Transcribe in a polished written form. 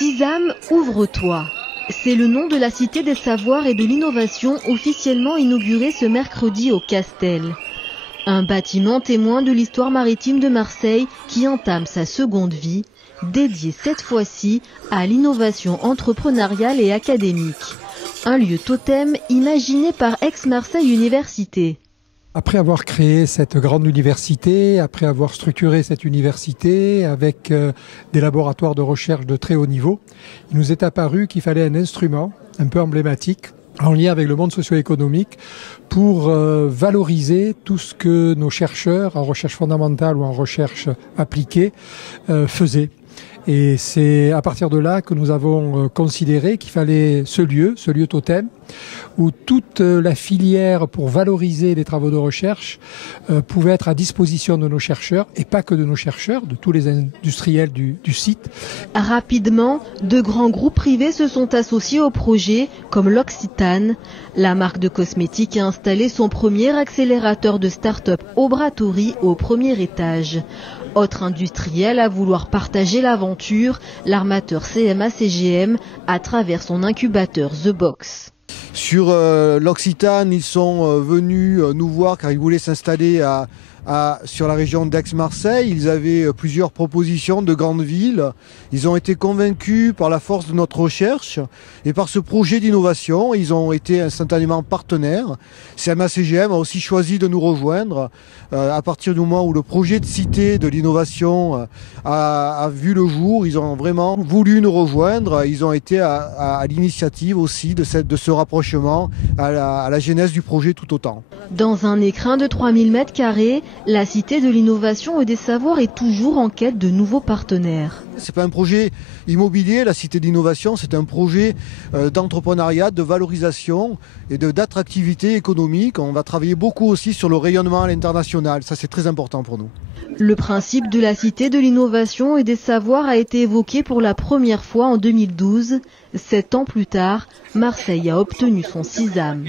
Sisam, ouvre-toi. C'est le nom de la Cité des Savoirs et de l'Innovation officiellement inaugurée ce mercredi au Castel. Un bâtiment témoin de l'histoire maritime de Marseille qui entame sa seconde vie, dédié cette fois-ci à l'innovation entrepreneuriale et académique. Un lieu totem imaginé par Aix-Marseille Université. Après avoir créé cette grande université, après avoir structuré cette université avec des laboratoires de recherche de très haut niveau, il nous est apparu qu'il fallait un instrument un peu emblématique en lien avec le monde socio-économique pour valoriser tout ce que nos chercheurs en recherche fondamentale ou en recherche appliquée faisaient. Et c'est à partir de là que nous avons considéré qu'il fallait ce lieu totem, où toute la filière pour valoriser les travaux de recherche pouvait être à disposition de nos chercheurs, et pas que de nos chercheurs, de tous les industriels du site. Rapidement, de grands groupes privés se sont associés au projet, comme l'Occitane. La marque de cosmétiques a installé son premier accélérateur de start-up Obratory au premier étage. Autre industriel à vouloir partager l'aventure, l'armateur CMA-CGM à travers son incubateur The Box. Sur l'Occitane, ils sont venus nous voir car ils voulaient s'installer sur la région d'Aix-Marseille. Ils avaient plusieurs propositions de grandes villes. Ils ont été convaincus par la force de notre recherche et par ce projet d'innovation. Ils ont été instantanément partenaires. CMA-CGM a aussi choisi de nous rejoindre à partir du moment où le projet de cité de l'innovation a vu le jour. Ils ont vraiment voulu nous rejoindre. Ils ont été à l'initiative aussi de ce rapprochement, à la genèse du projet tout autant. Dans un écrin de 3000 m², la Cité de l'Innovation et des Savoirs est toujours en quête de nouveaux partenaires. C'est pas un projet immobilier, la Cité d'Innovation, c'est un projet d'entrepreneuriat, de valorisation et d'attractivité économique. On va travailler beaucoup aussi sur le rayonnement à l'international, ça c'est très important pour nous. Le principe de la Cité de l'Innovation et des Savoirs a été évoqué pour la première fois en 2012. 7 ans plus tard, Marseille a obtenu son Sisam.